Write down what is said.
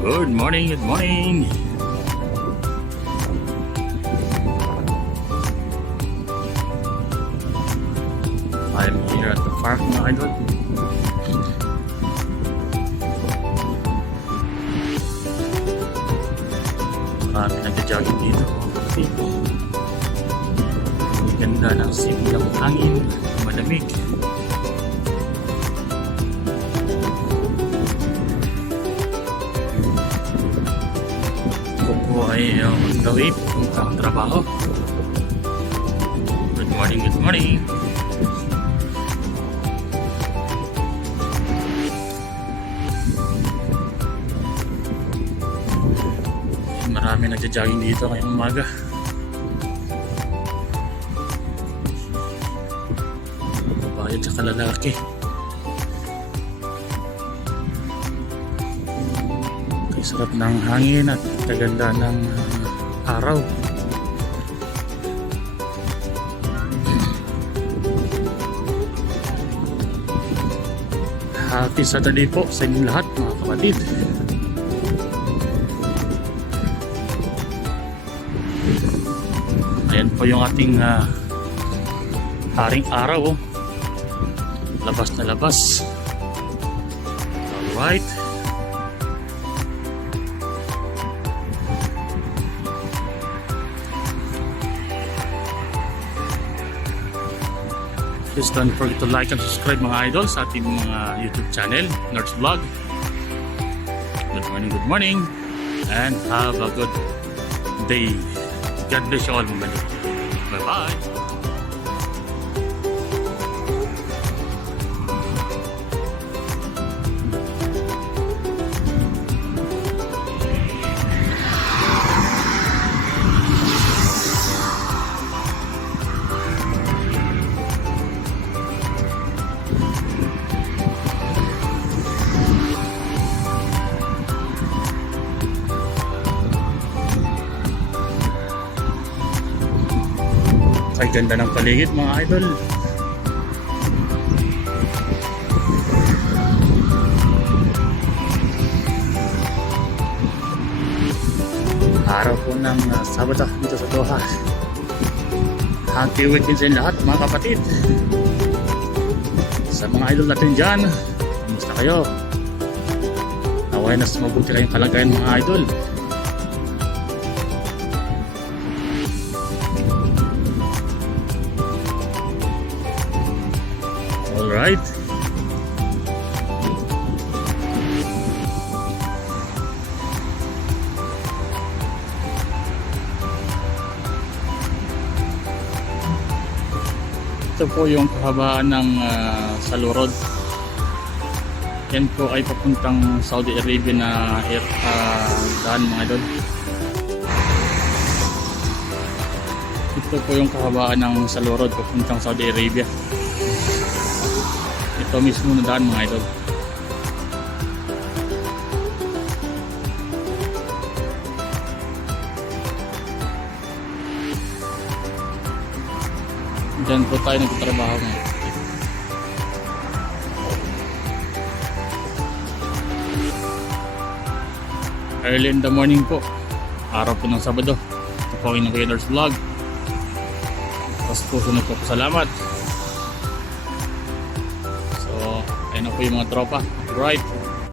Good morning, good morning. I'm here at the park, mga idol. Marami nagja-jogging dito. Ganda ng simulang hangin, malamig. Ako po ay on the way puntang trabaho. Good morning, good morning. Marami nagja-jogging dito ngayong umaga. Babae at saka lalaki. Kaya sarap ng hangin at kaganda ng araw. Happy Saturday po sa inyong lahat, mga kapatid. Ayan po yung ating haring araw. Labas na labas. Alright. Please don't forget to like and subscribe, mga idol, sa ating mga YouTube channel, Nerds Vlog. Good morning, and have a good day. God bless you all, mga idol. Bye-bye. Ay, ganda ng paligid, mga idol. Araw po ng Sabado dito sa Doha. Happy weekend sa inyo lahat, mga kapatid. Sa mga idol natin dyan, kamusta kayo? Naway na mabuti kayong kalagayan, mga idol. Alright. Ito po yung kahabaan ng Salurod. Yan po ay papuntang Saudi Arabia na daan, mga idol. Ito po yung kahabaan ng Salurod papuntang Saudi Arabia. Ito mismo na daan, mga idol. Diyan po tayo nagtatrabaho ngayon. Early in the morning po, araw po ng Sabado. Ito po ang Kuya Nerds Vlog. Tapos po sunod po salamat. So, ayun na po yung mga tropa. Right.